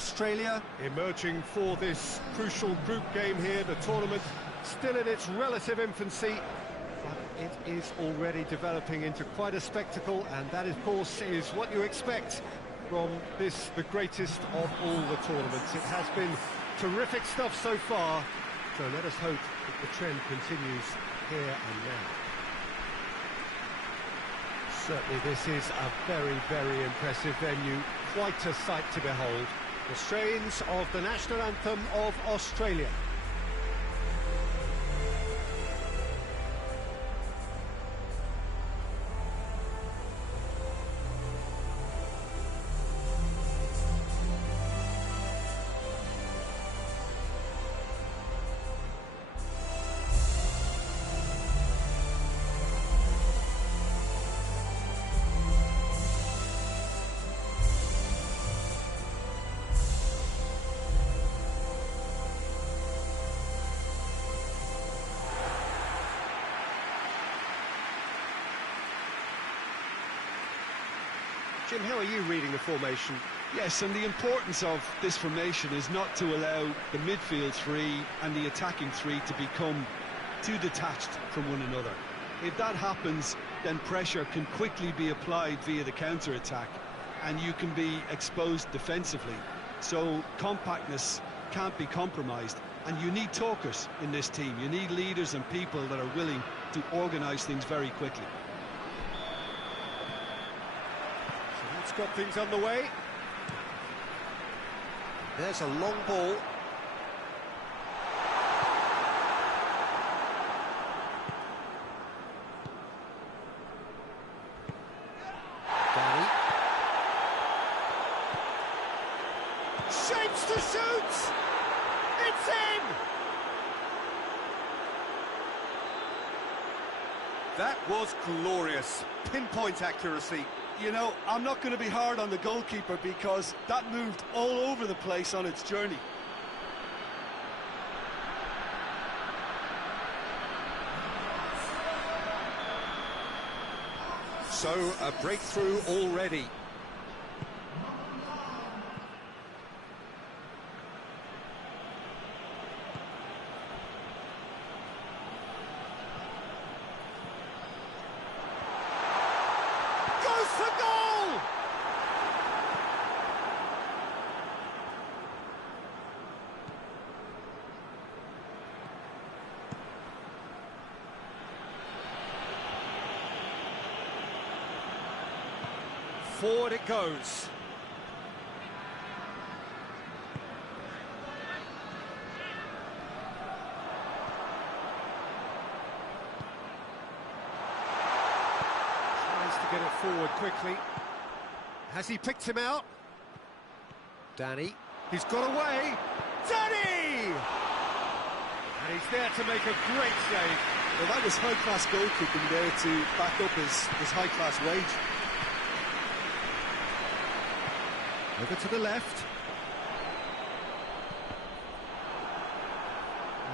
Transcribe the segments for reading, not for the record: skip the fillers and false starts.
Australia emerging for this crucial group game here, the tournament still in its relative infancy, but it is already developing into quite a spectacle, and that, of course, is what you expect from this, the greatest of all the tournaments. It has been terrific stuff so far, so let us hope that the trend continues here and now. Certainly this is a very, very impressive venue, quite a sight to behold. The strains of the national anthem of Australia. Jim, how are you reading the formation? Yes, and the importance of this formation is not to allow the midfield three and the attacking three to become too detached from one another. If that happens, then pressure can quickly be applied via the counter-attack, and you can be exposed defensively. So compactness can't be compromised, and you need talkers in this team. You need leaders and people that are willing to organise things very quickly. It's got things underway. There's a long ball. Danny. Shapes to shoot! It's in! That was glorious. Pinpoint accuracy. You know, I'm not going to be hard on the goalkeeper because that moved all over the place on its journey. So, a breakthrough already. For goal! Forward it goes. Get it forward quickly. Has he picked him out? Danny. He's got away. Danny! And he's there to make a great save. Well, that was high-class goalkeeping there to back up his high-class wage. Over to the left.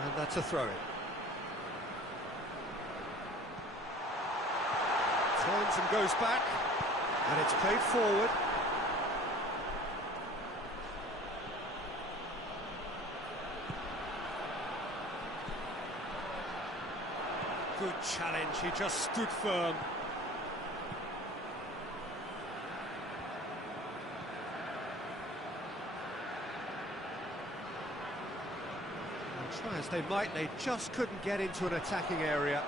And that's a throw-in. Turns and goes back, and it's played forward. Good challenge, he just stood firm. And try as they might, they just couldn't get into an attacking area.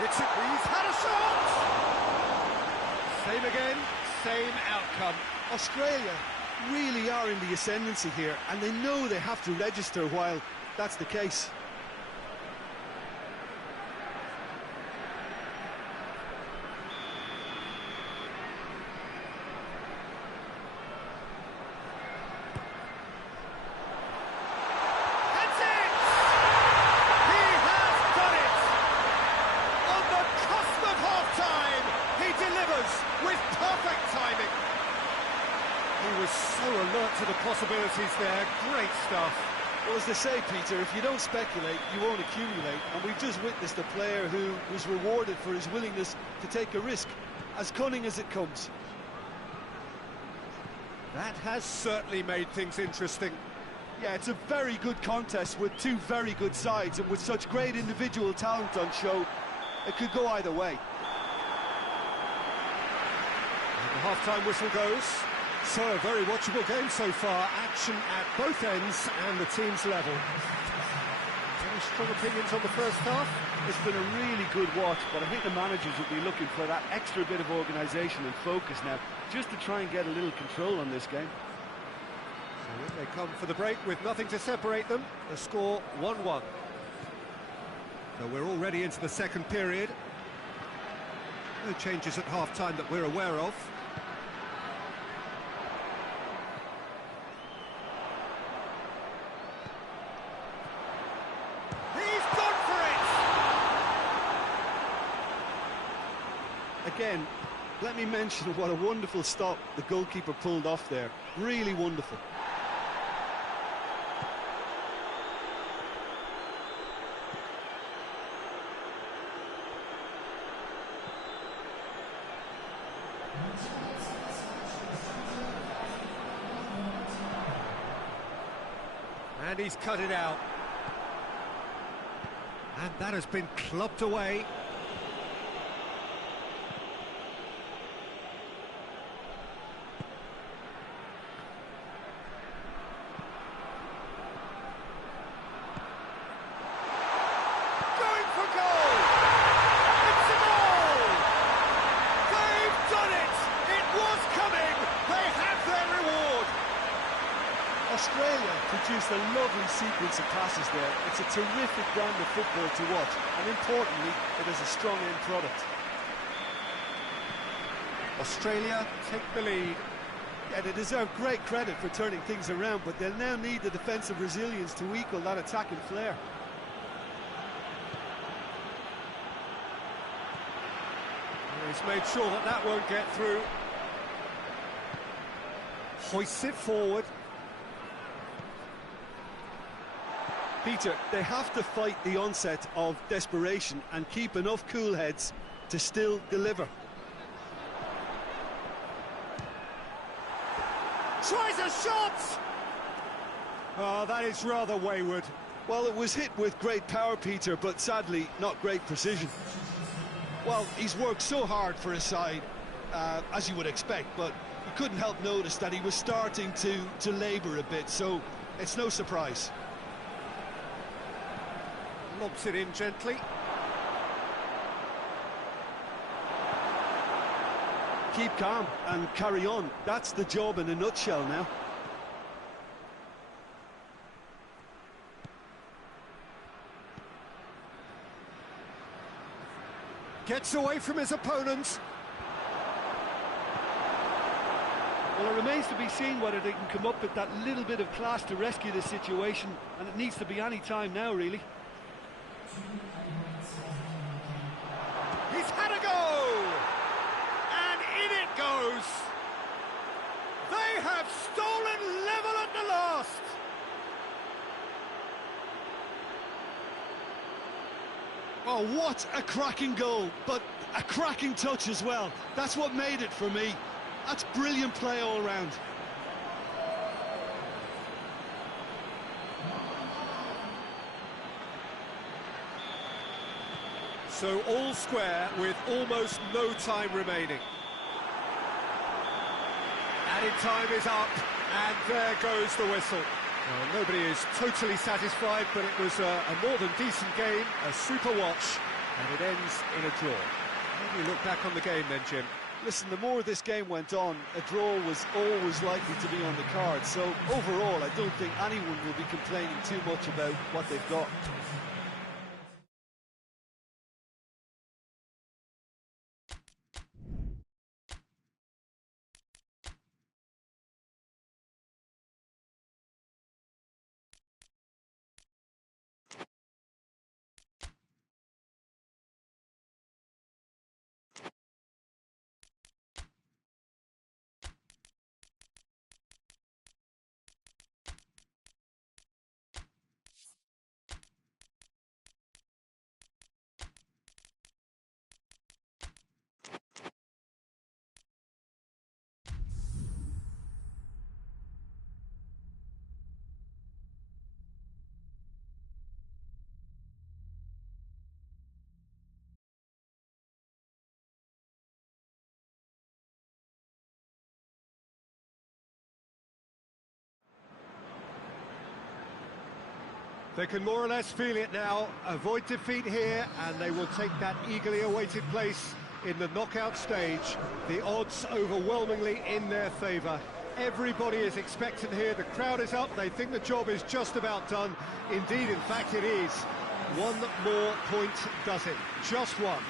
He's had a shot! Same again, same outcome. Australia really are in the ascendancy here, and they know they have to register while that's the case. So alert to the possibilities there, great stuff. Well, as they say, Peter, if you don't speculate, you won't accumulate, and we've just witnessed a player who was rewarded for his willingness to take a risk, as cunning as it comes. That has certainly made things interesting. Yeah, it's a very good contest with two very good sides, and with such great individual talent on show, it could go either way. And the half-time whistle goes. So, a very watchable game so far. Action at both ends and the team's level. Any strong opinions on the first half? It's been a really good watch, but I think the managers will be looking for that extra bit of organisation and focus now, just to try and get a little control on this game. So in they come for the break with nothing to separate them. The score 1-1. So we're already into the second period. No changes at half-time that we're aware of. Again, let me mention what a wonderful stop the goalkeeper pulled off there. Really wonderful. And he's cut it out. And that has been clubbed away. Australia produced a lovely sequence of passes there. It's a terrific brand of football to watch, and importantly, it is a strong end product. Australia take the lead. Yeah, they deserve great credit for turning things around, but they'll now need the defensive resilience to equal that attacking flair. He's made sure that that won't get through. Hoists it forward. Peter, they have to fight the onset of desperation and keep enough cool heads to still deliver. Tries a shot! Oh, that is rather wayward. Well, it was hit with great power, Peter, but sadly not great precision. Well, he's worked so hard for his side, as you would expect, but you couldn't help notice that he was starting to labour a bit, so it's no surprise. Lobs it in gently. Keep calm and carry on. That's the job in a nutshell now. Gets away from his opponents. Well, it remains to be seen whether they can come up with that little bit of class to rescue the situation, and it needs to be any time now, really. He's had a go! And in it goes! They have stolen level at the last! Oh, what a cracking goal, but a cracking touch as well. That's what made it for me. That's brilliant play all round. So all square with almost no time remaining. Added time is up, and there goes the whistle. Well, nobody is totally satisfied, but it was a more than decent game, a super watch, and it ends in a draw. How do you look back on the game then, Jim? Listen, the more this game went on, a draw was always likely to be on the card. So overall, I don't think anyone will be complaining too much about what they've got. They can more or less feel it now, avoid defeat here, and they will take that eagerly awaited place in the knockout stage. The odds overwhelmingly in their favour. Everybody is expectant here, the crowd is up, they think the job is just about done. Indeed, in fact it is. One more point does it, just one.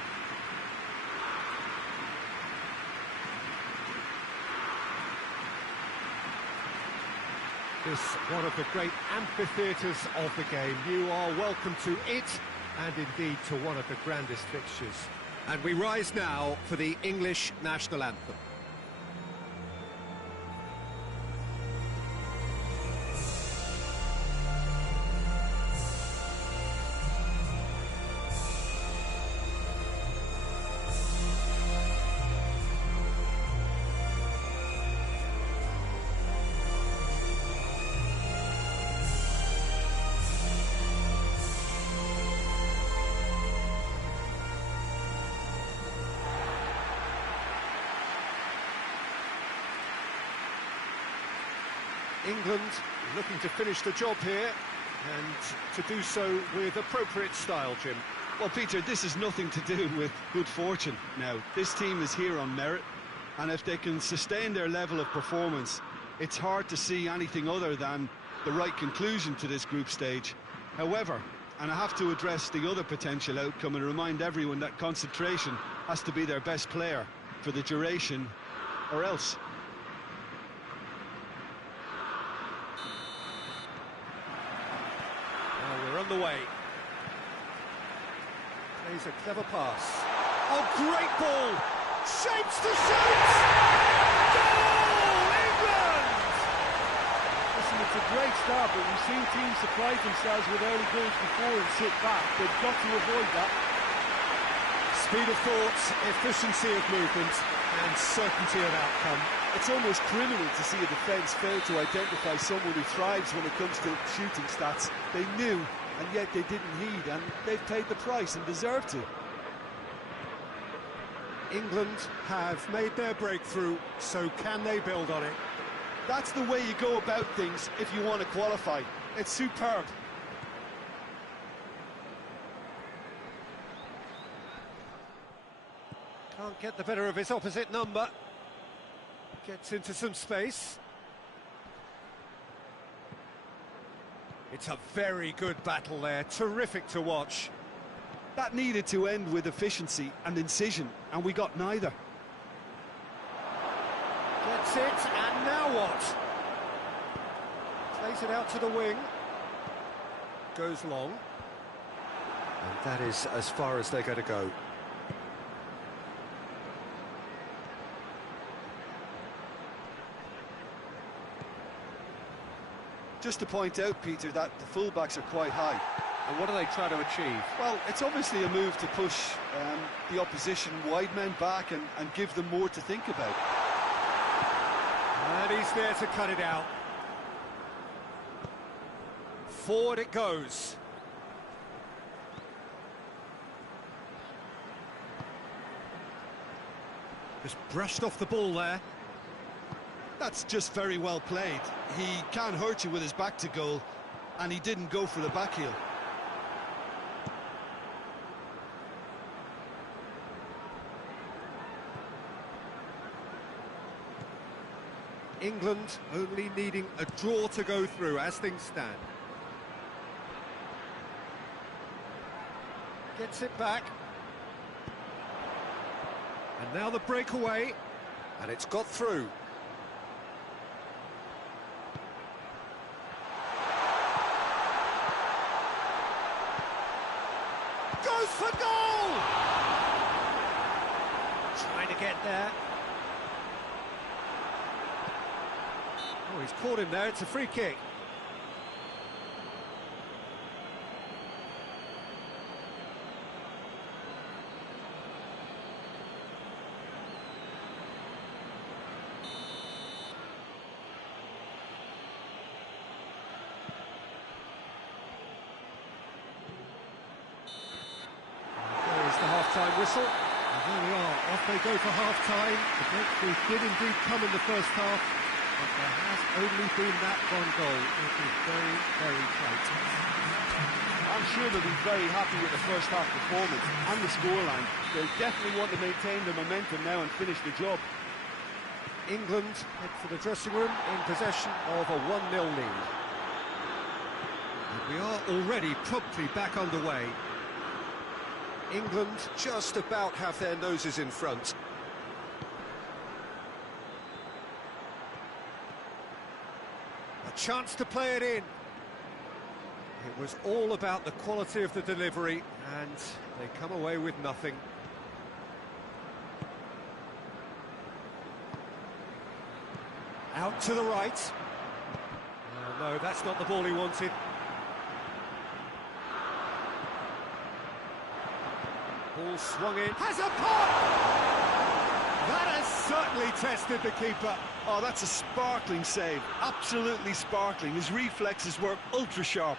This one of the great amphitheatres of the game. You are welcome to it, and indeed to one of the grandest fixtures. And we rise now for the English national anthem. England looking to finish the job here, and to do so with appropriate style, Jim. Well, Peter, this is nothing to do with good fortune now. This team is here on merit, and if they can sustain their level of performance, it's hard to see anything other than the right conclusion to this group stage. However, and I have to address the other potential outcome and remind everyone that concentration has to be their best player for the duration, or else. We're on the way. Plays a clever pass. Oh, great ball! Shapes to shoot! Goal! England! Listen, it's a great start, but we've seen teams surprise themselves with early goals before and sit back. They've got to avoid that. Speed of thought, efficiency of movement, and certainty of outcome. It's almost criminal to see a defence fail to identify someone who thrives when it comes to shooting stats. They knew, and yet they didn't heed, and they've paid the price and deserve to. England have made their breakthrough, so can they build on it? That's the way you go about things if you want to qualify. It's superb. Can't get the better of his opposite number. Gets into some space. It's a very good battle there, terrific to watch. That needed to end with efficiency and incision, and we got neither. Gets it, and now what? Plays it out to the wing. Goes long. And that is as far as they're going to go. Just to point out, Peter, that the fullbacks are quite high. And what are they trying to achieve? Well, it's obviously a move to push the opposition wide men back and give them more to think about. And he's there to cut it out. Forward it goes. Just brushed off the ball there. That's just very well played. He can't hurt you with his back to goal, and he didn't go for the back heel. England only needing a draw to go through as things stand. Gets it back. And now the breakaway, and it's got through. Goes for goal! Trying to get there. Oh, he's caught him there, it's a free kick. Half-time whistle, and there we are, off they go for half-time. The breakthrough did indeed come in the first half, but there has only been that one goal. It is very, very tight. I'm sure they'll be very happy with the first half performance and the scoreline. They'll definitely want to maintain the momentum now and finish the job. England head for the dressing room in possession of a 1-0 lead. And we are already promptly back underway. England just about have their noses in front. A chance to play it in. It was all about the quality of the delivery, and they come away with nothing. Out to the right. Oh, no, that's not the ball he wanted. Ball swung in. Has a pop! That has certainly tested the keeper. Oh, that's a sparkling save. Absolutely sparkling. His reflexes were ultra sharp.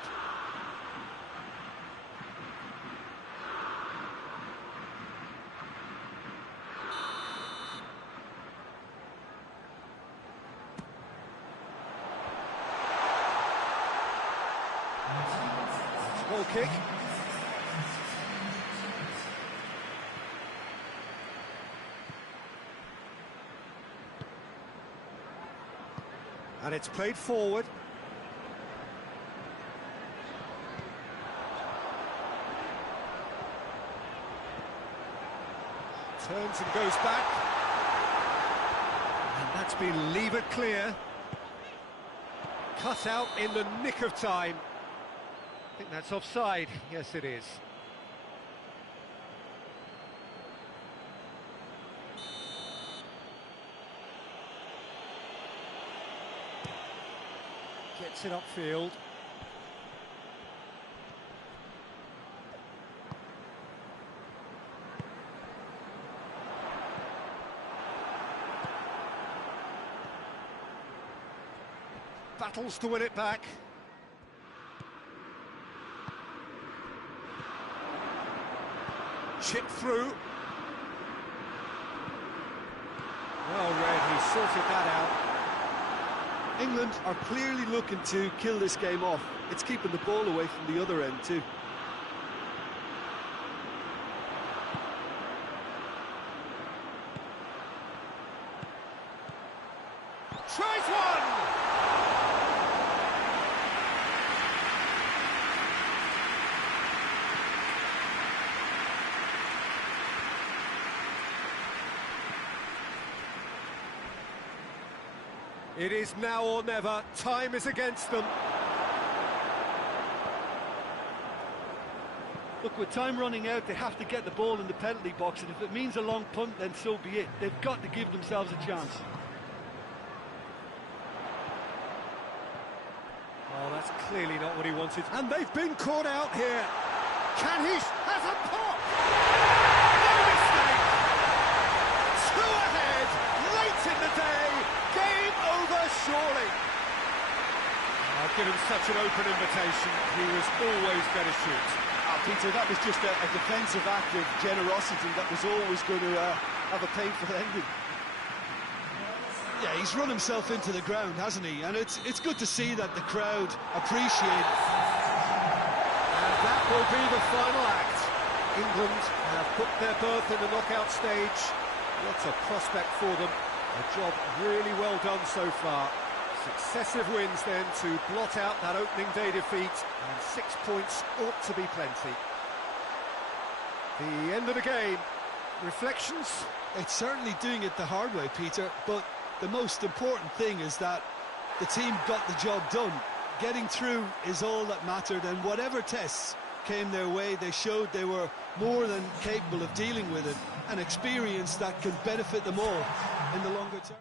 Goal kick. And it's played forward. Turns and goes back. And that's been levered clear. Cut out in the nick of time. I think that's offside. Yes, it is. Gets it upfield. Battles to win it back. Chip through. Well read, he sorted that out. England are clearly looking to kill this game off. It's keeping the ball away from the other end too. Tries one! It is now or never. Time is against them. Look, with time running out, they have to get the ball in the penalty box, and if it means a long punt, then so be it. They've got to give themselves a chance. Oh, that's clearly not what he wanted. And they've been caught out here. Canish has a pop! No mistake! Two ahead, late in the day. Game over, surely. I've given such an open invitation. He was always going to shoot. Peter, that was just a defensive act of generosity that was always going to have a painful ending. Yeah, he's run himself into the ground, hasn't he? And it's good to see that the crowd appreciate. And that will be the final act. England have put their berth in the knockout stage. What a prospect for them. A job really well done so far. Successive wins then to blot out that opening day defeat, and 6 points ought to be plenty. The end of the game. Reflections? It's certainly doing it the hard way, Peter, but the most important thing is that the team got the job done. Getting through is all that mattered, and whatever tests came their way, they showed they were more than capable of dealing with it, an experience that can benefit them all in the longer term.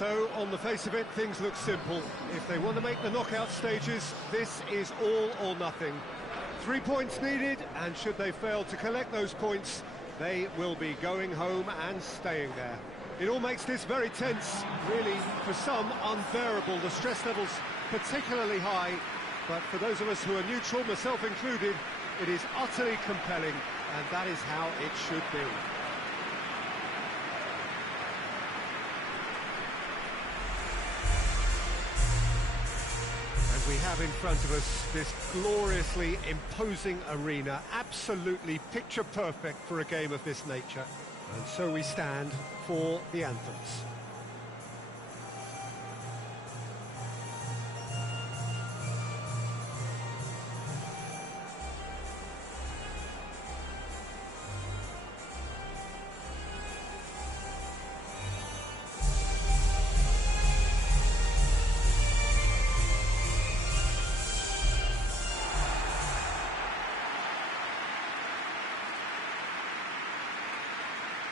So, on the face of it, things look simple. If they want to make the knockout stages, this is all or nothing. 3 points needed, and should they fail to collect those points, they will be going home and staying there. It all makes this very tense, really, for some, unbearable. The stress level's particularly high, but for those of us who are neutral, myself included, it is utterly compelling, and that is how it should be. And we have in front of us this gloriously imposing arena, absolutely picture perfect for a game of this nature. And so we stand for the anthems.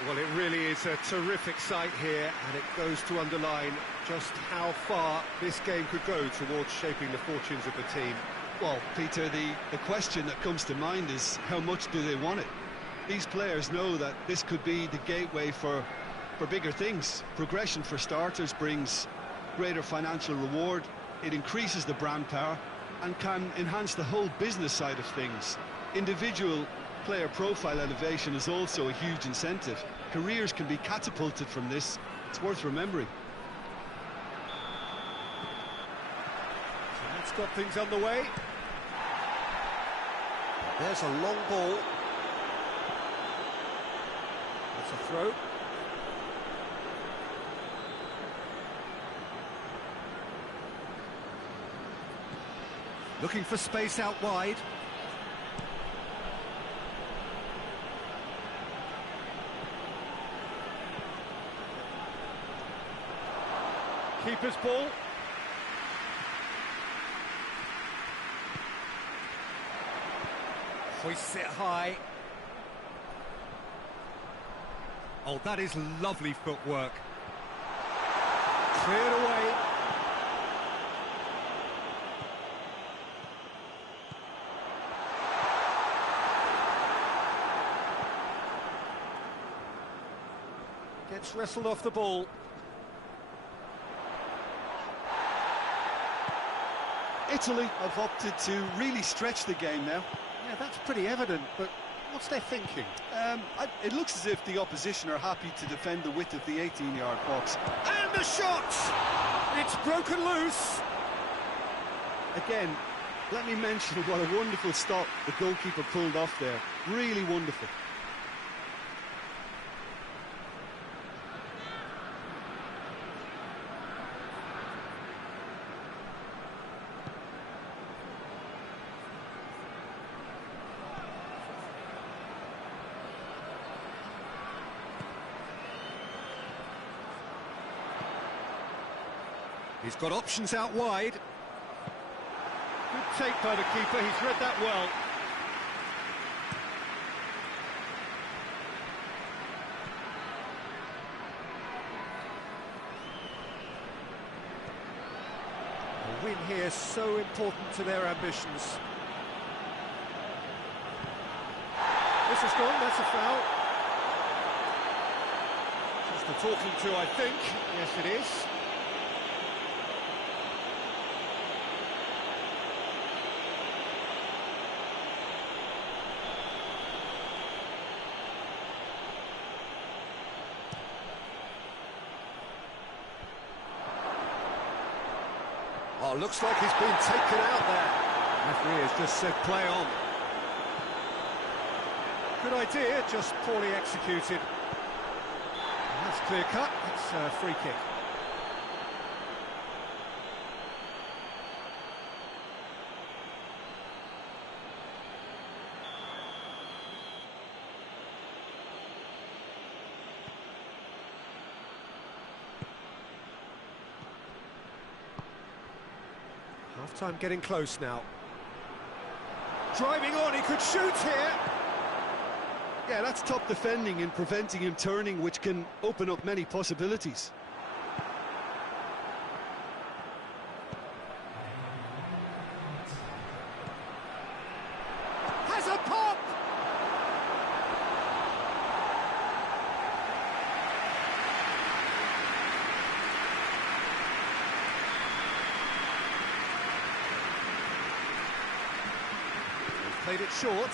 Well, it really is a terrific sight here, and it goes to underline just how far this game could go towards shaping the fortunes of the team. Well, Peter, the question that comes to mind is how much do they want it? These players know that this could be the gateway for bigger things. Progression, for starters, brings greater financial reward, it increases the brand power and can enhance the whole business side of things. Individual player profile elevation is also a huge incentive. Careers can be catapulted from this. It's worth remembering. So that's got things underway. There's a long ball. That's a throw. Looking for space out wide. Keeper's ball. Hoists it high. Oh, that is lovely footwork. Cleared away. Gets wrestled off the ball. Italy have opted to really stretch the game now. Yeah, that's pretty evident, but what's their thinking? It looks as if the opposition are happy to defend the width of the 18-yard box. And a shot! It's broken loose. Again, let me mention what a wonderful stop the goalkeeper pulled off there. Really wonderful. He's got options out wide. Good take by the keeper, he's read that well. A win here is so important to their ambitions. This is gone, that's a foul. Just the talking to, I think. Yes, it is. Oh, looks like he's been taken out there. Referee has just said play on. Good idea, just poorly executed. And that's clear cut, it's a free kick. Half-time getting close now. Driving on, he could shoot here. Yeah, that's top defending and preventing him turning, which can open up many possibilities. played it short.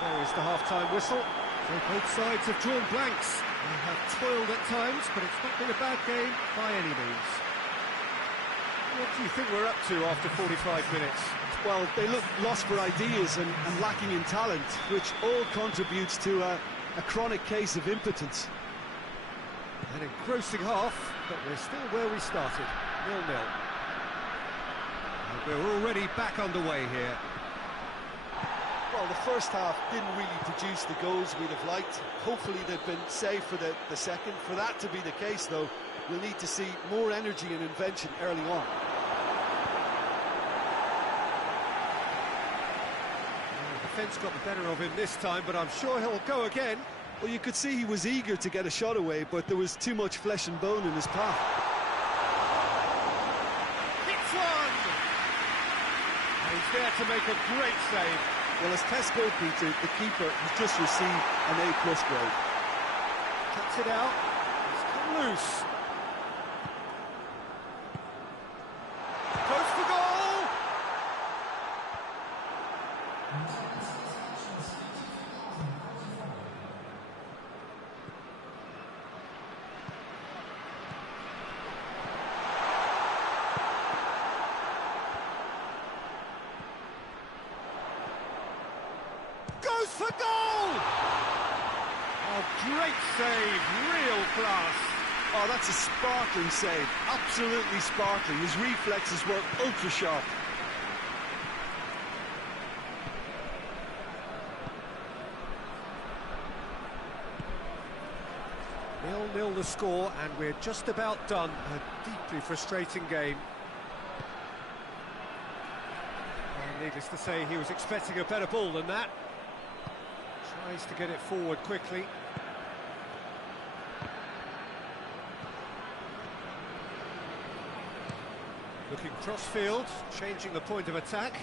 There is the half-time whistle. So both sides have drawn blanks. They have toiled at times, but it's not been a bad game by any means. What do you think we're up to after 45 minutes? Well, they look lost for ideas and lacking in talent, which all contributes to a chronic case of impotence. An engrossing half, but we're still where we started, 0-0. And we're already back underway here. Well, the first half didn't really produce the goals we'd have liked. Hopefully they've been saved for the second. For that to be the case, though, we'll need to see more energy and invention early on. The defence got the better of him this time, but I'm sure he'll go again. Well, you could see he was eager to get a shot away, but there was too much flesh and bone in his path. Hits one! And he's there to make a great save. Well, as test goalkeeper, the keeper has just received an A+ grade. Cuts it out. It's come loose. Goes for goal! Goes for goal! Oh, great save, real class. Oh, that's a sparkling save, absolutely sparkling. His reflexes were ultra sharp. Nil-nil the score, and we're just about done. A deeply frustrating game. Well, needless to say, he was expecting a better ball than that. Tries to get it forward quickly. Looking cross-field, changing the point of attack.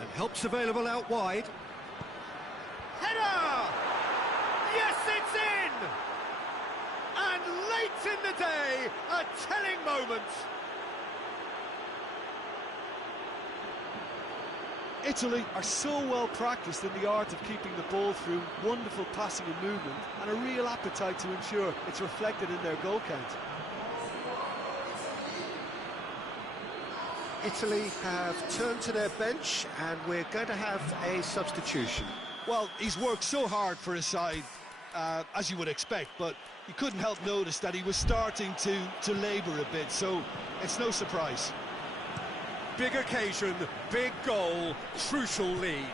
And help's available out wide. Header! Yes, it's in! And late in the day, a telling moment. Italy are so well practiced in the art of keeping the ball through wonderful passing and movement, and a real appetite to ensure it's reflected in their goal count. Italy have turned to their bench, and we're going to have a substitution. Well, he's worked so hard for his side, as you would expect, but you couldn't help notice that he was starting to labour a bit, so it's no surprise. Big occasion, big goal, crucial lead.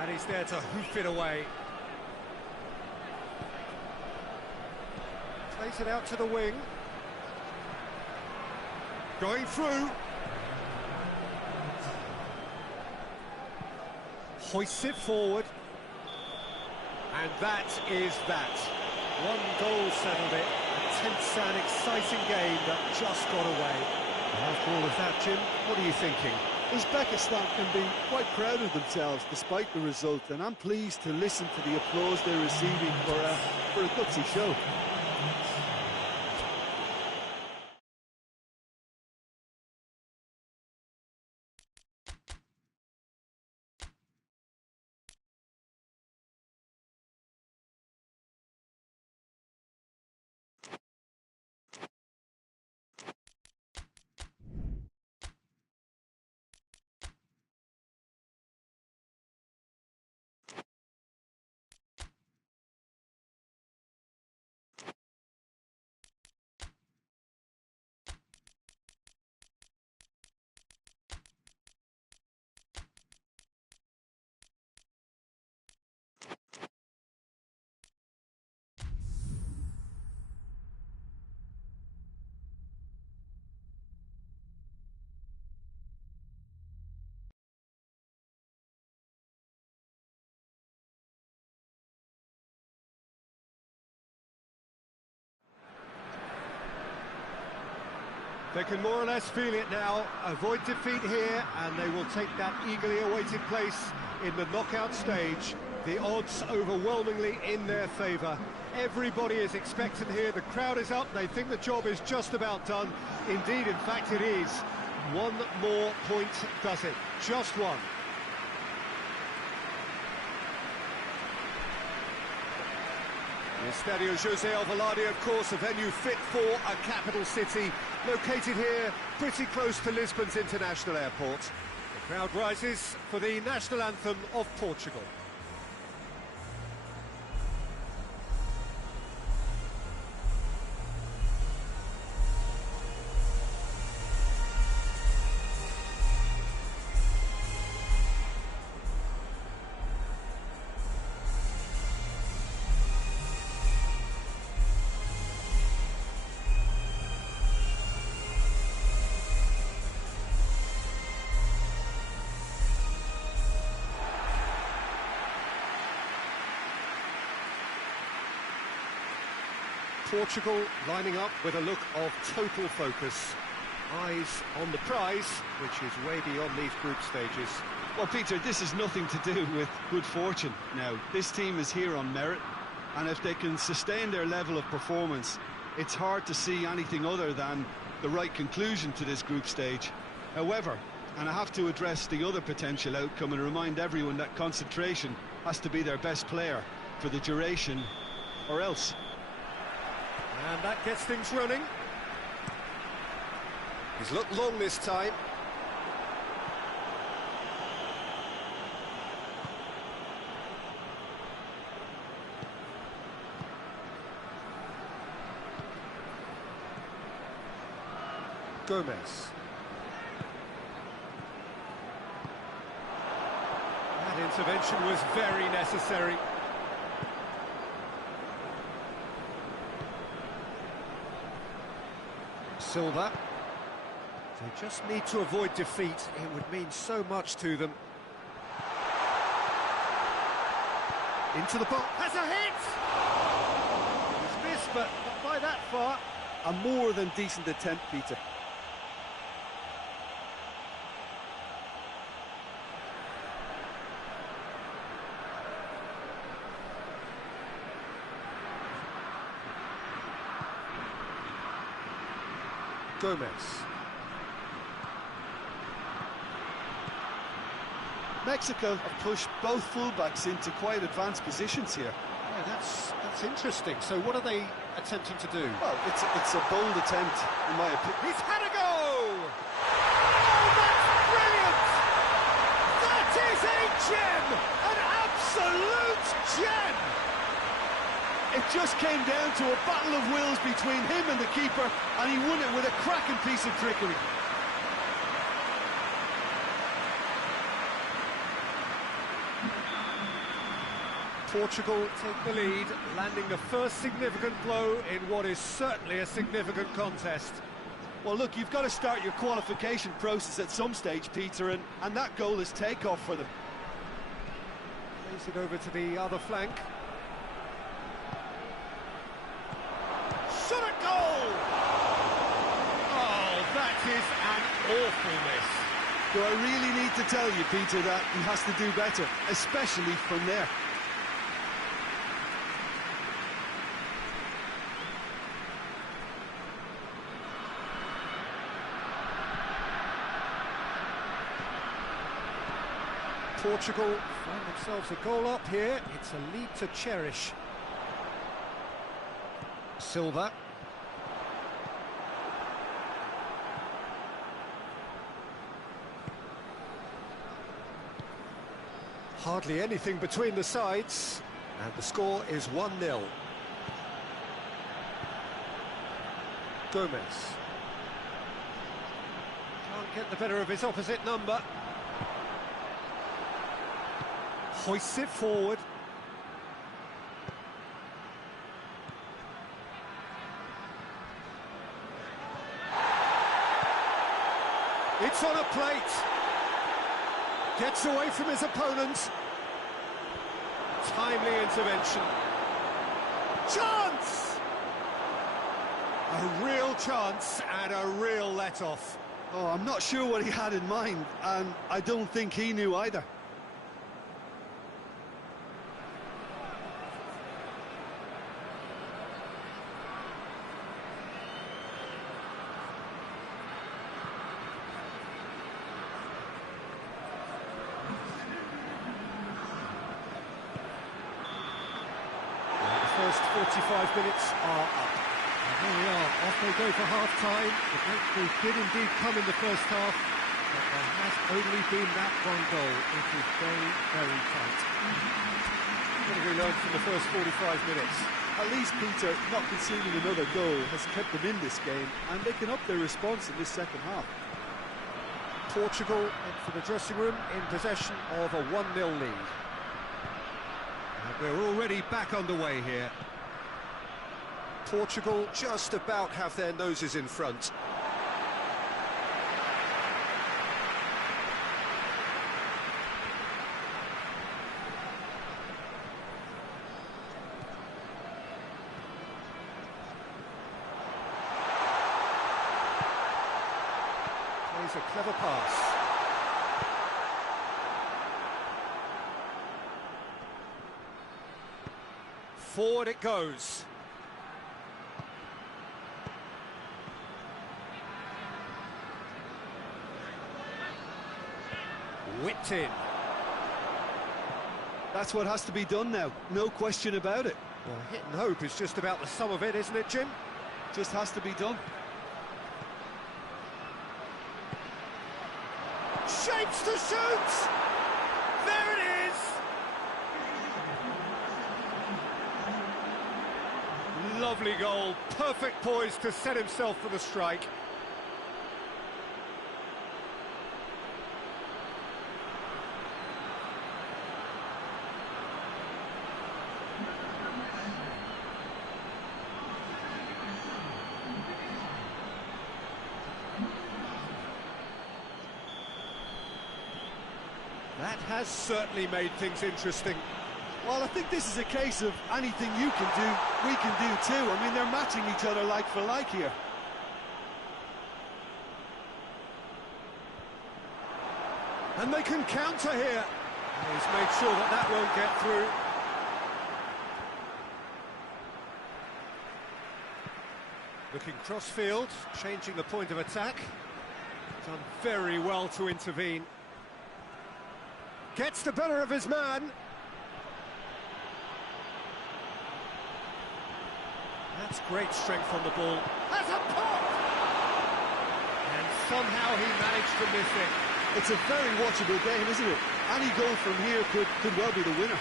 And he's there to hoof it away. Plays it out to the wing. Going through. Hoists it forward. And that is that. One goal settled it. A tense and exciting game that just got away. After all of that, Jim, what are you thinking? Uzbekistan can be quite proud of themselves despite the result, and I'm pleased to listen to the applause they're receiving for a gutsy show. They can more or less feel it now, avoid defeat here, and they will take that eagerly awaited place in the knockout stage. The odds overwhelmingly in their favour. Everybody is expectant here, the crowd is up, they think the job is just about done. Indeed, in fact, it is. One more point does it, just one. The Estadio José Alvalade, of course, a venue fit for a capital city, located here pretty close to Lisbon's international airport. The crowd rises for the national anthem of Portugal. Portugal lining up with a look of total focus. Eyes on the prize, which is way beyond these group stages. Well, Peter, this is nothing to do with good fortune now. This team is here on merit, and if they can sustain their level of performance, it's hard to see anything other than the right conclusion to this group stage. However, and I have to address the other potential outcome and remind everyone that concentration has to be their best player for the duration, or else. And that gets things running. He's looked long this time. Gomez. That intervention was very necessary. Silva. They just need to avoid defeat. It would mean so much to them. Into the box. Has a hit! He's missed, but not by that far. A more than decent attempt, Peter. Gomez. Mexico have pushed both fullbacks into quite advanced positions here. Yeah, that's interesting. So what are they attempting to do? Well, it's a bold attempt, in my opinion. He's had a go! Oh, that's brilliant! That is a gem! An absolute gem! It just came down to a battle of wills between him and the keeper, and he won it with a cracking piece of trickery. Portugal take the lead, landing the first significant blow in what is certainly a significant contest. Well, look, you've got to start your qualification process at some stage, Peter, and that goal is takeoff for them. Plays it over to the other flank. Shot at goal! Oh, that is an awful miss. Do I really need to tell you, Peter, that he has to do better, especially from there? Portugal find themselves a goal up here. It's a lead to cherish. Silva. Hardly anything between the sides, and the score is 1-0. Gomez. Can't get the better of his opposite number. Hoists it forward. It's on a plate. Gets away from his opponent. Timely intervention. Chance! A real chance and a real let-off. Oh, I'm not sure what he had in mind, and I don't think he knew either. The first 45 minutes are up. And there we are, off they go for half-time. The breakthrough did indeed come in the first half, but there has only been that one goal. It is very, very tight. What have we learned from the first 45 minutes? At least, Peter, not conceding another goal has kept them in this game, and they can up their response in this second half. Portugal into the dressing room in possession of a 1-0 lead. And we're already back underway here. Portugal just about have their noses in front. Plays a clever pass. Forward it goes. Whipped in. That's what has to be done now, no question about it. Well, hit and hope is just about the sum of it, isn't it, Jim? Just has to be done. Shapes to shoot! There it is! Lovely goal, perfect poise to set himself for the strike. That has certainly made things interesting. Well, I think this is a case of anything you can do, we can do too. I mean, they're matching each other like for like here. And they can counter here. He's made sure that that won't get through. Looking cross-field, changing the point of attack. Done very well to intervene. Gets the better of his man. That's great strength on the ball. Has a pop! And somehow he managed to miss it. It's a very watchable game, isn't it? Any goal from here could well be the winner.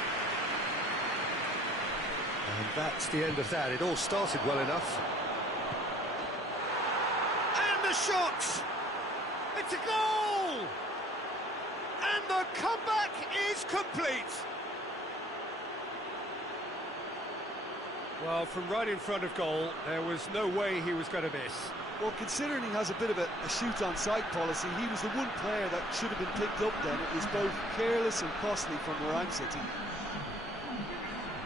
And that's the end of that. It all started well enough. And the shot! It's a goal! And the comeback is complete. Well, from right in front of goal, there was no way he was going to miss. Well, considering he has a bit of a shoot-on-sight policy, he was the one player that should have been picked up then. It was both careless and costly from where I'm sitting.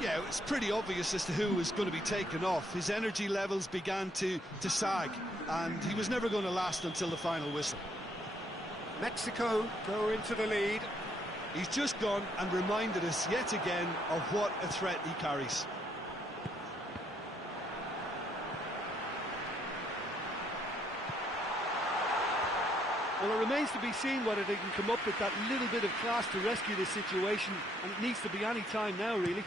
Yeah, it was pretty obvious as to who was going to be taken off. His energy levels began to sag, and he was never going to last until the final whistle. Mexico go into the lead. He's just gone and reminded us yet again of what a threat he carries. Well, it remains to be seen whether they can come up with that little bit of class to rescue this situation, and it needs to be any time now, really.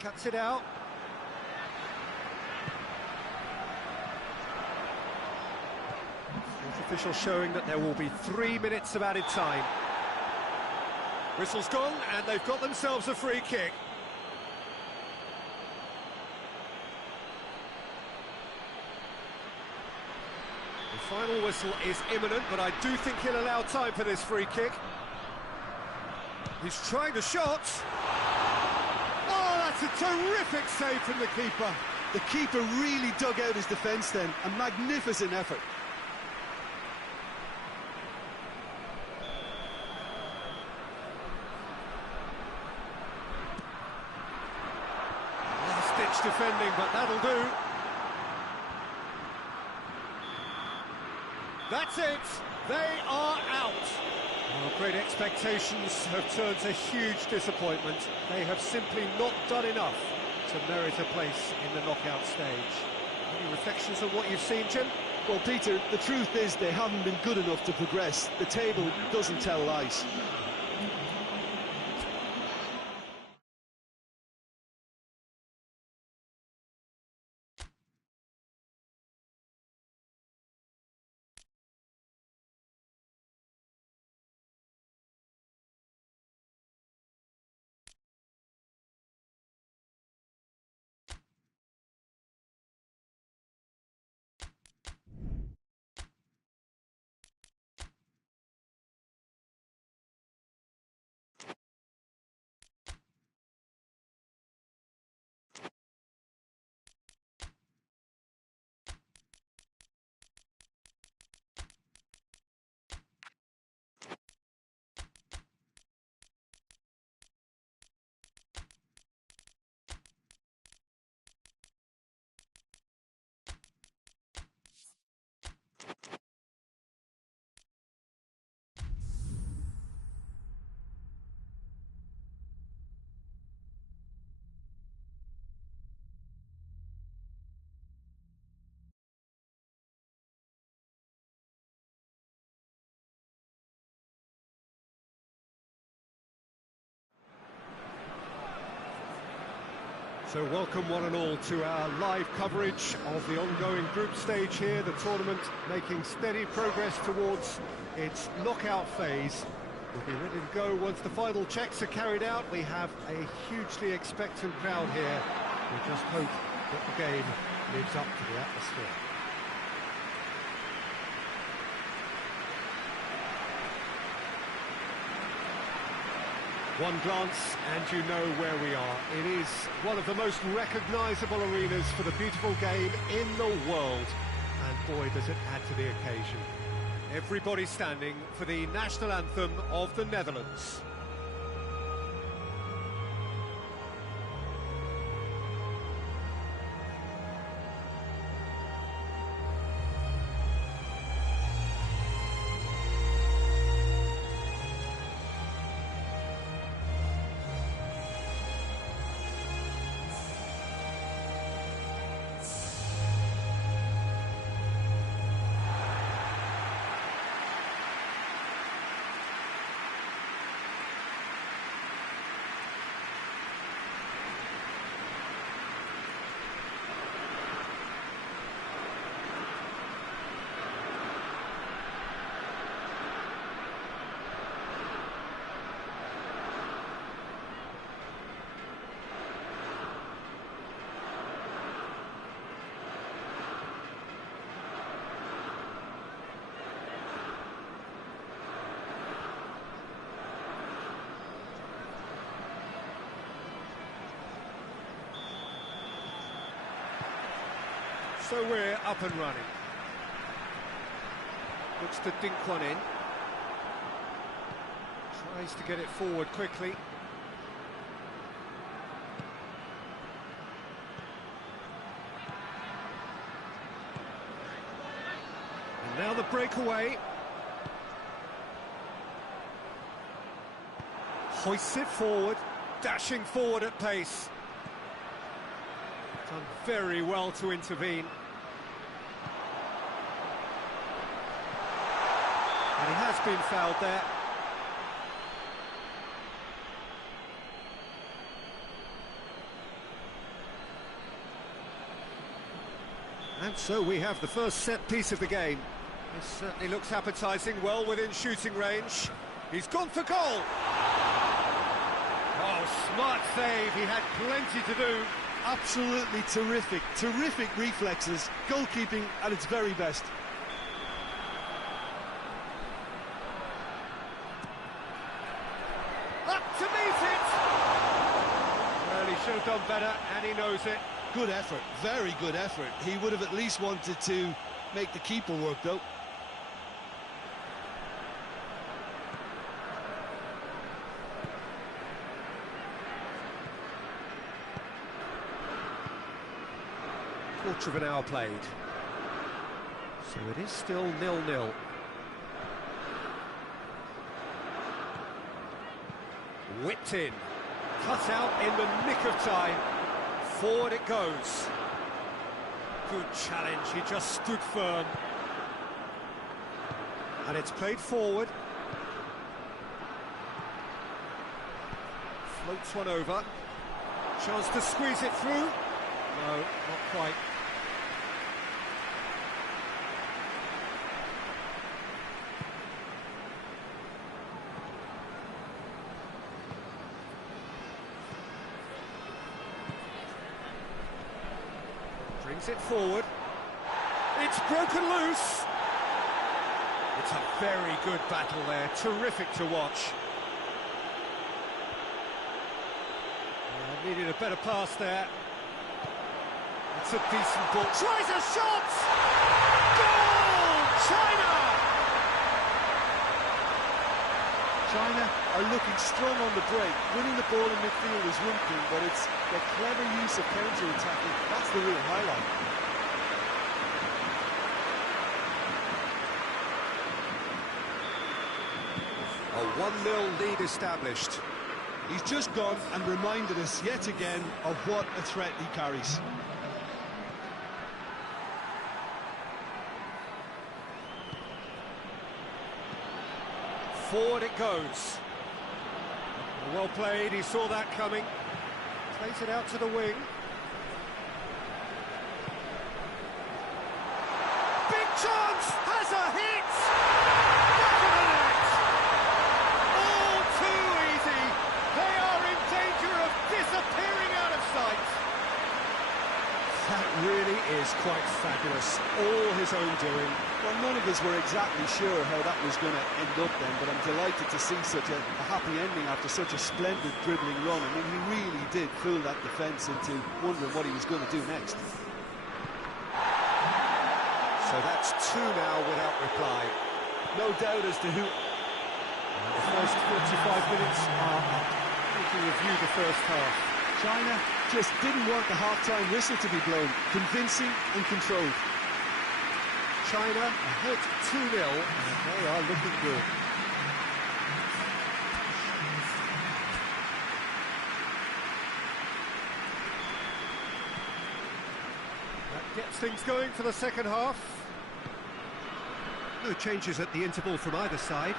Cuts it out. Fourth official showing that there will be 3 minutes of added time. Whistle's gone, and they've got themselves a free kick. The final whistle is imminent, but I do think he'll allow time for this free kick. He's trying the shot. Oh, that's a terrific save from the keeper. The keeper really dug out his defence then. A magnificent effort. much defending, but that'll do. That's it. They are out. Well, great expectations have turned to huge disappointment. They have simply not done enough to merit a place in the knockout stage. Any reflections on what you've seen, Jim? Well, Peter, the truth is they haven't been good enough to progress. The table doesn't tell lies. So welcome one and all to our live coverage of the ongoing group stage here, the tournament making steady progress towards its knockout phase. We'll be ready to go once the final checks are carried out. We have a hugely expectant crowd here. We just hope that the game lives up to the atmosphere. One glance and you know where we are. It is one of the most recognisable arenas for the beautiful game in the world. And boy, does it add to the occasion. Everybody standing for the national anthem of the Netherlands. So we're up and running. Looks to dink one in. Tries to get it forward quickly. And now the breakaway. Hoists it forward, dashing forward at pace. Done very well to intervene. And he has been fouled there. And so we have the first set piece of the game. This certainly looks appetising, well within shooting range. He's gone for goal! Oh, smart save, he had plenty to do. Absolutely terrific reflexes, goalkeeping at its very best. Up to meet it! Well, he should have done better, and he knows it. Good effort, very good effort. He would have at least wanted to make the keeper work, though. quarter of an hour played. So it is still 0-0. Whipped in, cut out in the nick of time. Forward it goes. Good challenge, he just stood firm. And it's played forward. Floats one over. Chance to squeeze it through. No, not quite. Brings it forward. It's broken loose. It's a very good battle there, terrific to watch. Needed a better pass there. It's a decent ball. Tries a shot! Goal! China! China are looking strong on the break. Winning the ball in midfield is one thing, but it's the clever use of counter-attacking. That's the real highlight. A 1-0 lead established. He's just gone and reminded us yet again of what a threat he carries. Forward it goes. Well played, he saw that coming. Plays it out to the wing. Big chance! Has a hit! Back of the net! All too easy. They are in danger of disappearing out of sight. That really is quite fabulous. All his own doing. Well, none of us were exactly sure how that was going to end up then, but I'm delighted to see such a happy ending after such a splendid dribbling run. I mean, he really did fool that defence into wondering what he was going to do next. So that's two now without reply. No doubt as to who... The first 45 minutes are up. We can review the first half. China just didn't want the half-time whistle to be blown. Convincing and controlled. China ahead 2-0, and they are looking good. That gets things going for the second half. No changes at the interval from either side.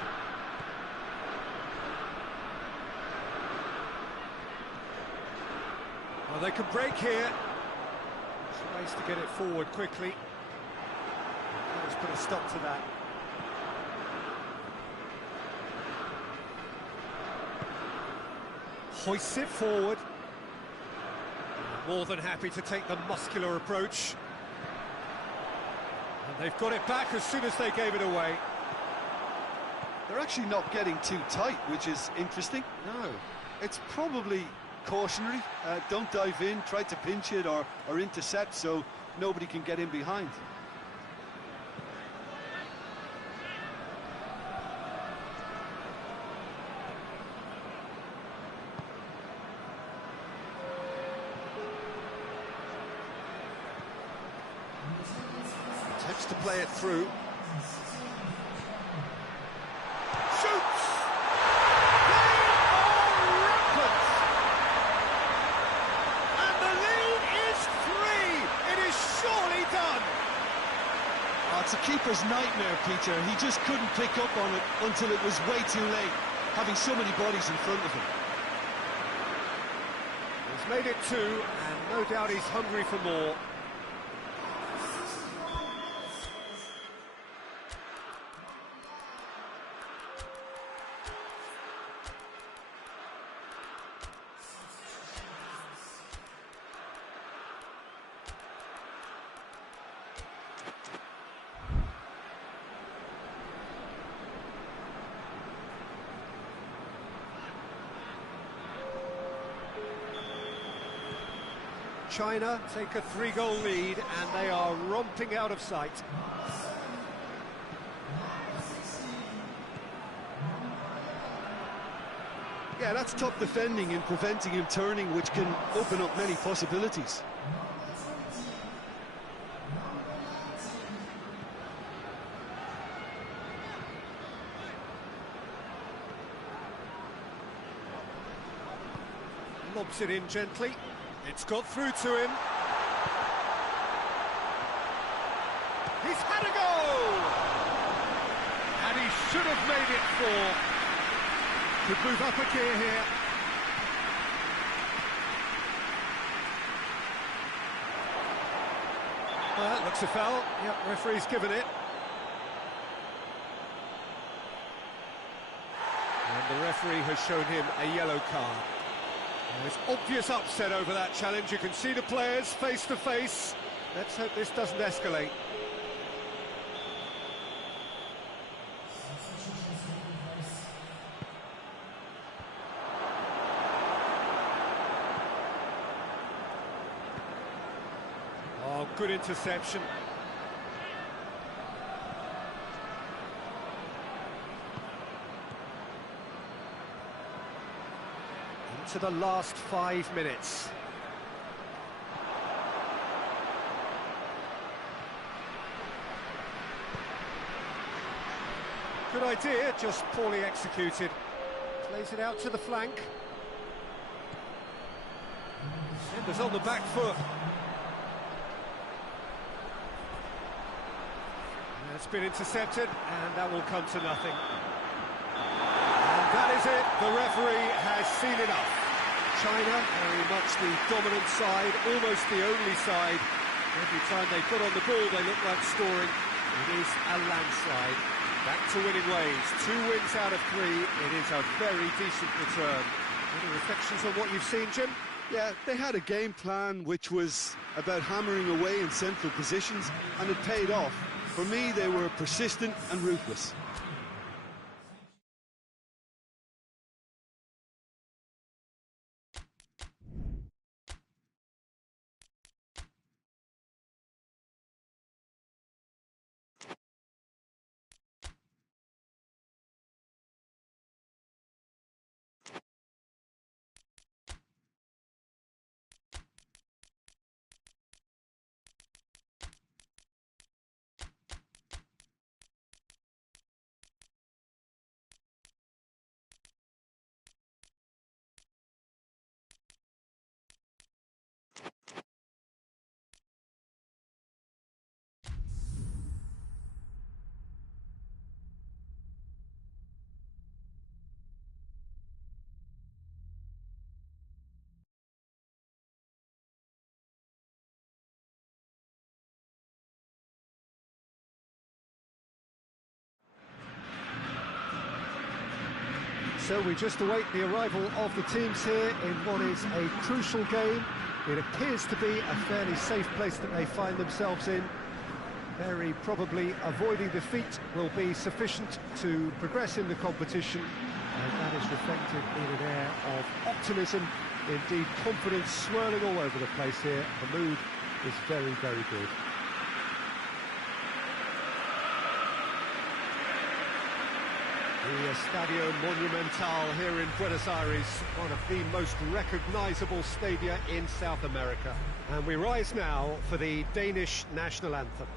Well, they can break here. Tries to get it forward quickly. Let's put a stop to that. Hoists it forward. More than happy to take the muscular approach. And they've got it back as soon as they gave it away. They're actually not getting too tight, which is interesting. No. It's probably cautionary. Don't dive in, try to pinch it or intercept so nobody can get in behind. Attempts to play it through. Shoots! They are rampant! And the lead is 3! It is surely done! Oh, it's a keeper's nightmare, Peter. He just couldn't pick up on it until it was way too late, having so many bodies in front of him. He's made it 2, and no doubt he's hungry for more. China take a 3-goal lead and they are romping out of sight. Yeah, that's top defending and preventing him turning, which can open up many possibilities. Lobs it in gently. It's got through to him. He's had a goal! And he should have made it 4. Could move up a gear here. Well, that looks a foul. Yep, referee's given it. And the referee has shown him a yellow card. There's obvious upset over that challenge. You can see the players face to face. Let's hope this doesn't escalate. Oh, good interception. To the last 5 minutes. Good idea, just poorly executed. Plays it out to the flank. Defender's on the back foot. And it's been intercepted, and that will come to nothing. And that is it, the referee has seen enough. China, very much the dominant side, almost the only side. Every time they put on the ball, they look like scoring. It is a landslide. Back to winning ways. 2 wins out of 3. It is a very decent return. Any reflections on what you've seen, Jim? Yeah, they had a game plan which was about hammering away in central positions, and it paid off. For me, they were persistent and ruthless. So we just await the arrival of the teams here in what is a crucial game. It appears to be a fairly safe place that they find themselves in. Very probably avoiding defeat will be sufficient to progress in the competition, and that is reflected in an air of optimism, indeed confidence swirling all over the place here. The mood is very, very good. The Estadio Monumental here in Buenos Aires, one of the most recognisable stadia in South America. And we rise now for the Danish national anthem.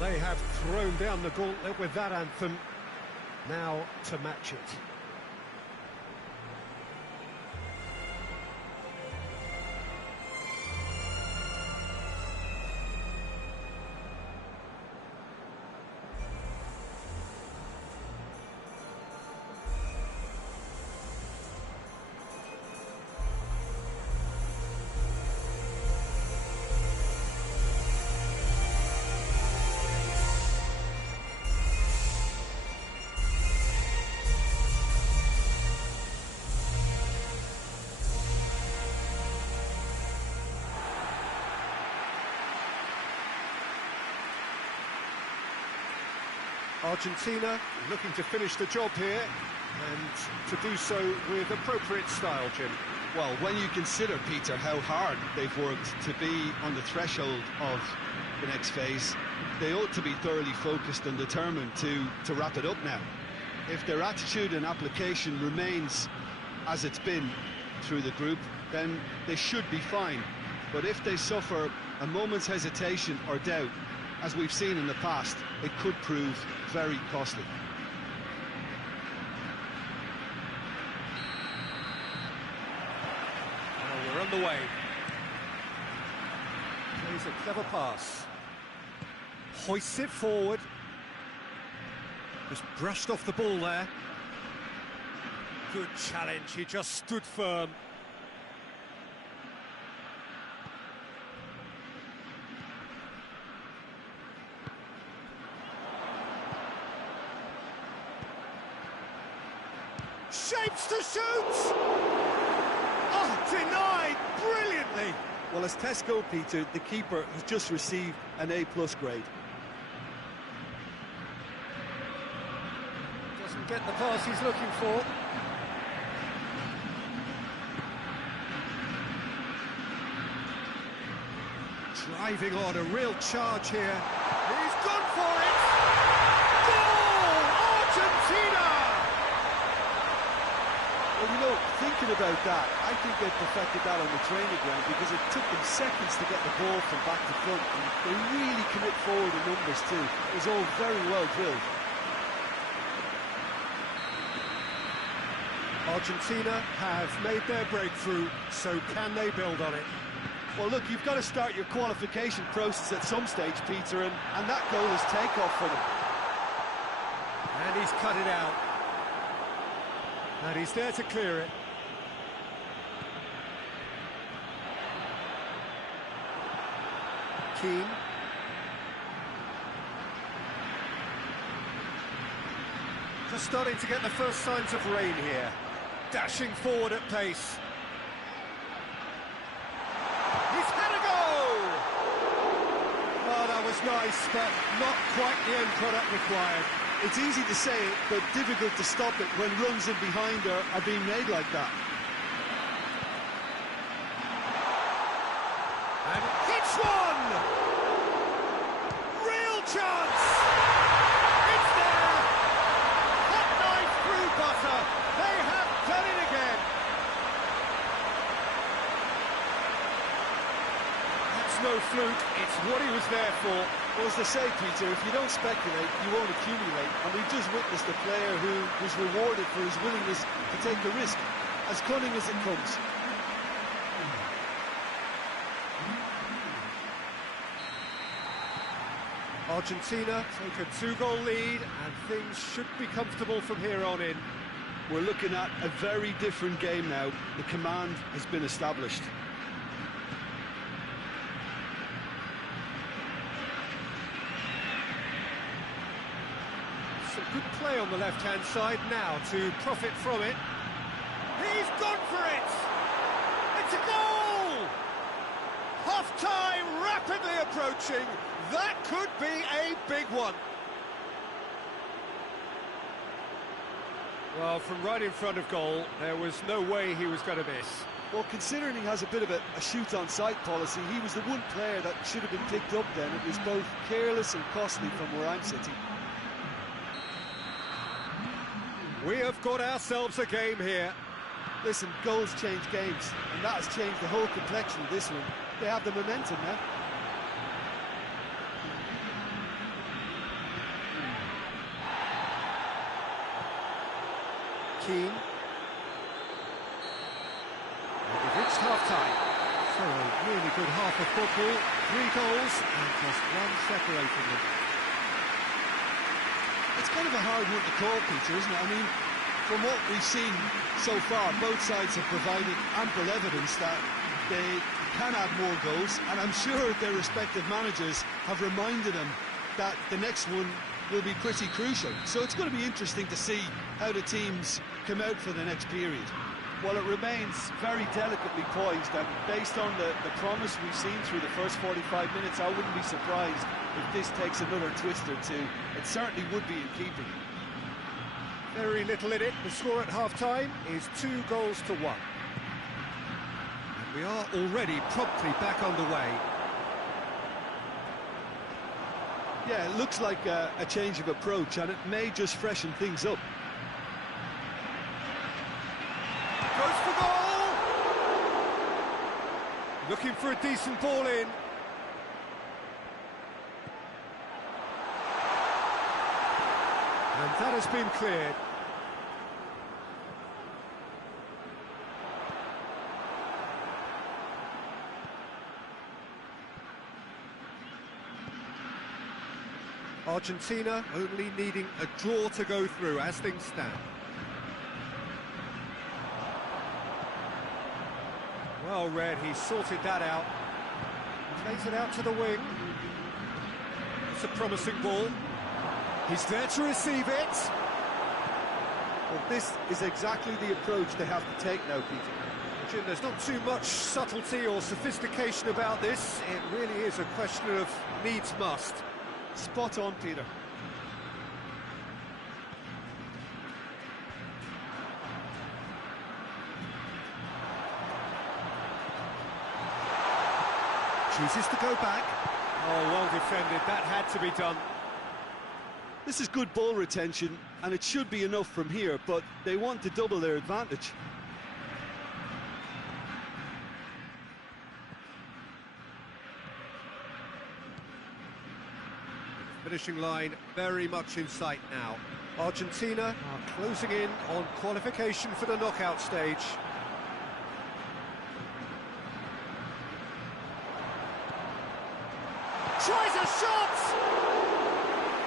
They have thrown down the gauntlet with that anthem, now to match it. Argentina looking to finish the job here, and to do so with appropriate style, Jim. Well, when you consider, Peter, how hard they've worked to be on the threshold of the next phase, they ought to be thoroughly focused and determined to wrap it up now. If their attitude and application remains as it's been through the group, then they should be fine. But if they suffer a moment's hesitation or doubt, as we've seen in the past, it could prove very costly. Well, we're on the way. Plays a clever pass. Hoists it forward. Just brushed off the ball there. Good challenge, he just stood firm. Shapes to shoot! Oh, denied brilliantly! Well, as Tesco, Peter, the keeper has just received an A+ grade. Doesn't get the pass he's looking for. Driving on, a real charge here. He's gone for it! Goal! Argentina! Well, you know, thinking about that, I think they perfected that on the training ground because it took them seconds to get the ball from back to front, and they really commit forward in numbers too. It was all very well drilled. Argentina have made their breakthrough, so can they build on it? Well, look, you've got to start your qualification process at some stage, Peter, and that goal is takeoff for them. And he's cut it out. And he's there to clear it. Keane. Just starting to get the first signs of rain here. Dashing forward at pace. He's had a go! Oh, that was nice, but not quite the end product required. It's easy to say it, but difficult to stop it when runs in behind are being made like that. And hits one! Real chance! It's there! Hot knife through butter. They have done it again. That's no fluke. It's what he was there for. Well, as they say, Peter, if you don't speculate, you won't accumulate. And we've just witnessed a player who was rewarded for his willingness to take the risk, as cunning as it comes. Argentina take a 2-goal lead, and things should be comfortable from here on in. We're looking at a very different game now. The command has been established. Some good play on the left-hand side now to profit from it. He's gone for it! It's a goal! Half-time rapidly approaching. That could be a big one. Well, from right in front of goal, there was no way he was going to miss. Well, considering he has a bit of a shoot-on-sight policy, he was the one player that should have been picked up then. It was both careless and costly from where I'm sitting. We have got ourselves a game here. Listen, goals change games, and that has changed the whole complexion of this one. They have the momentum now. Keane. We've reached half-time. So a really good half of football. 3 goals and just one separating them. It's kind of a hard one to call, Peter, isn't it? I mean, from what we've seen so far, both sides have provided ample evidence that they can add more goals, and I'm sure their respective managers have reminded them that the next one will be pretty crucial. So it's going to be interesting to see how the teams come out for the next period. Well, it remains very delicately poised, and based on the promise we've seen through the first 45 minutes, I wouldn't be surprised if this takes another twist or two. It certainly would be in keeping. Very little in it. The score at half-time is 2 goals to 1. We are already promptly back underway. Yeah, it looks like a change of approach, and it may just freshen things up. Goes for goal! Looking for a decent ball in. And that has been cleared. Argentina only needing a draw to go through as things stand. Well read, he sorted that out. Plays it out to the wing. It's a promising ball. He's there to receive it. Well, this is exactly the approach they have to take now, Peter. Jim, there's not too much subtlety or sophistication about this. It really is a question of needs must. Spot on, Peter. Chooses to go back. Oh, well defended. That had to be done. This is good ball retention, and it should be enough from here, but they want to double their advantage. Finishing line very much in sight now. Argentina are closing in on qualification for the knockout stage. Tries a shot!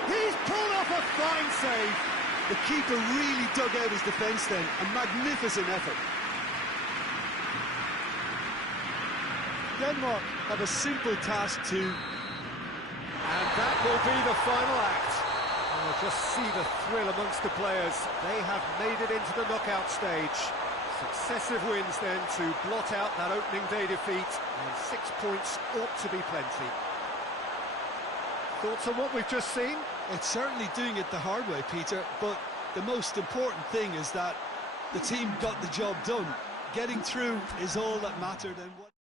He's pulled off a fine save. The keeper really dug out his defence then, a magnificent effort. Denmark have a simple task to... And that will be the final act. Oh, just see the thrill amongst the players. They have made it into the knockout stage. Successive wins then to blot out that opening day defeat, and 6 points ought to be plenty. Thoughts on what we've just seen? It's certainly doing it the hard way, Peter, but the most important thing is that the team got the job done. Getting through is all that mattered, and what